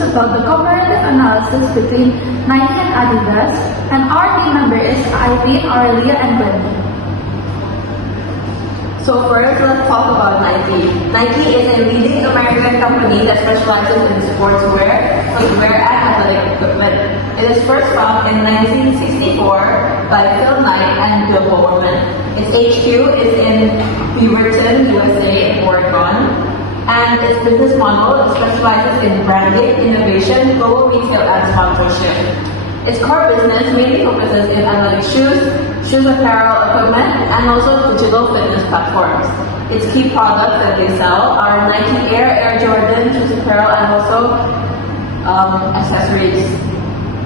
is about the comparative analysis between Nike and Adidas, and our team member is Aileen, Aurelia, and Gwen. So first, let's talk about Nike. Nike is a leading American company that specializes in sportswear, footwear, and athletic equipment. It is first founded in 1964 by Phil Knight and Bill Bowerman. Its HQ is in Beaverton, USA, in Oregon. And its business model specializes in branding, innovation, global retail, and sponsorship. Its core business mainly focuses in athletic shoes apparel equipment, and also digital fitness platforms. Its key products that they sell are Nike Air Jordan, shoes apparel, and also accessories.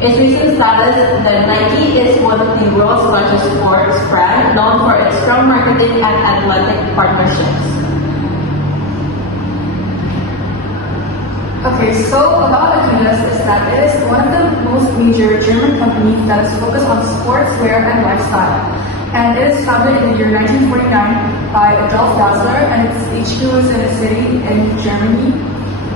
Its recent status that Nike is one of the world's largest sports brand, known for its strong marketing and athletic partnerships. Okay, so about Adidas is that it is one of the most major German companies that is focused on sportswear and lifestyle. And it is founded in the year 1949 by Adolf Dassler, and its HQ is in a city in Germany.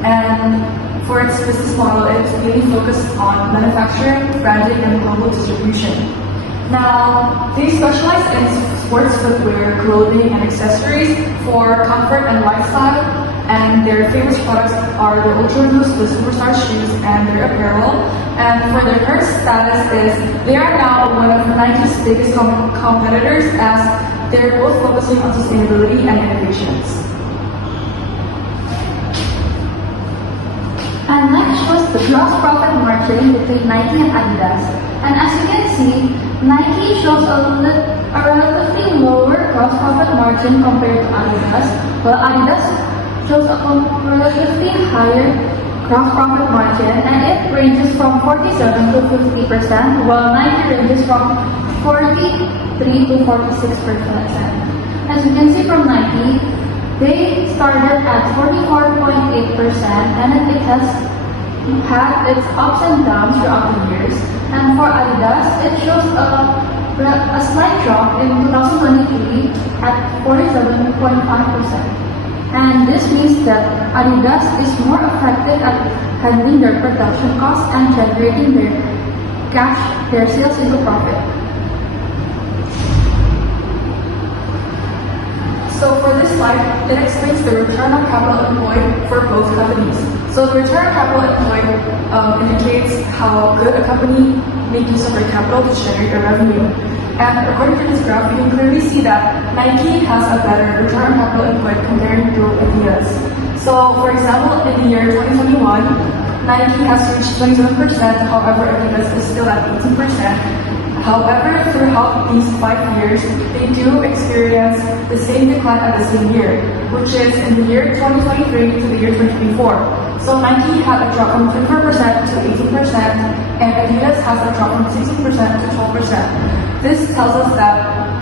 And for its business model, it is mainly focused on manufacturing, branding, and global distribution. Now, they specialize in sports footwear, clothing, and accessories for comfort and lifestyle. And their famous products are the Ultra Boost, the Superstar shoes, and their apparel. And for their current status is they are now one of Nike's biggest competitors, as they're both focusing on sustainability and innovations. And next shows the gross profit margin between Nike and Adidas. And as you can see, Nike shows a relatively lower gross profit margin compared to Adidas, while Adidas shows a relatively higher gross profit margin, and it ranges from 47 to 50%, while Nike ranges from 43 to 46%. As you can see from Nike, they started at 44.8%, and it has had its ups and downs throughout the years. And for Adidas, it shows a slight drop in 2023 at 47.5%. And this means that Adidas is more effective at handling their production costs and generating their sales into profit. So for this slide, it explains the return on capital employed for both companies. So the return on capital employed indicates how good a company makes use of their capital to generate their revenue. And according to this graph, you can clearly see that Nike has a better return on capital employed compared to Adidas. So, for example, in the year 2021, Nike has reached 27%, however, Adidas is still at 18%. However, throughout these 5 years, they do experience the same decline at the same year, which is in the year 2023 to the year 2024. So Nike had a drop from 24% to 18%, and Adidas has a drop from 16% to 12%. This tells us that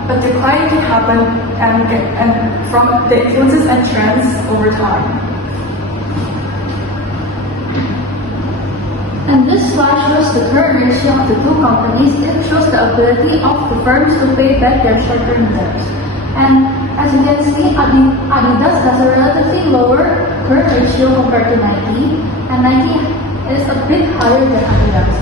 a decline can happen and from the influences and trends over time. And this slide shows the current ratio of the two companies. It shows the ability of the firms to pay back their short-term debts. And as you can see, Adidas has a relatively lower current ratio compared to Nike, and Nike is a bit higher than Adidas.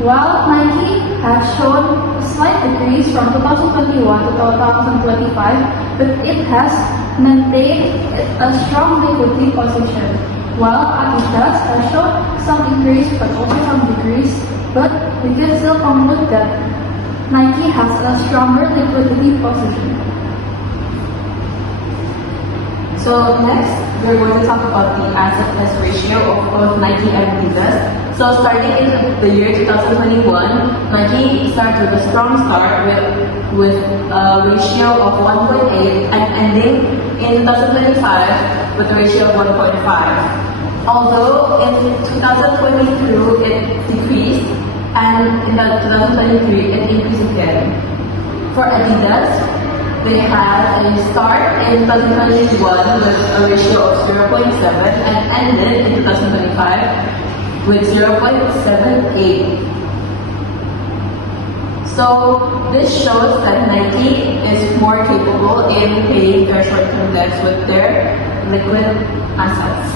While Nike has shown a slight decrease from 2021 to 2025, but it has maintained a strong liquidity position. While Adidas has shown some increase but also some decrease, but we can still conclude that Nike has a stronger liquidity position. So next, we're going to talk about the asset-plus ratio of both Nike and Adidas. So starting in the year 2021, Nike started with a strong start with a ratio of 1.8 and ending in 2025 with a ratio of 1.5. Although in 2022 it decreased, and in 2023 it increased again. For Adidas, they had a start in 2021 with a ratio of 0.7 and ended in 2025 with 0.78. So this shows that Nike is more capable in paying their short-term debts with their liquid assets.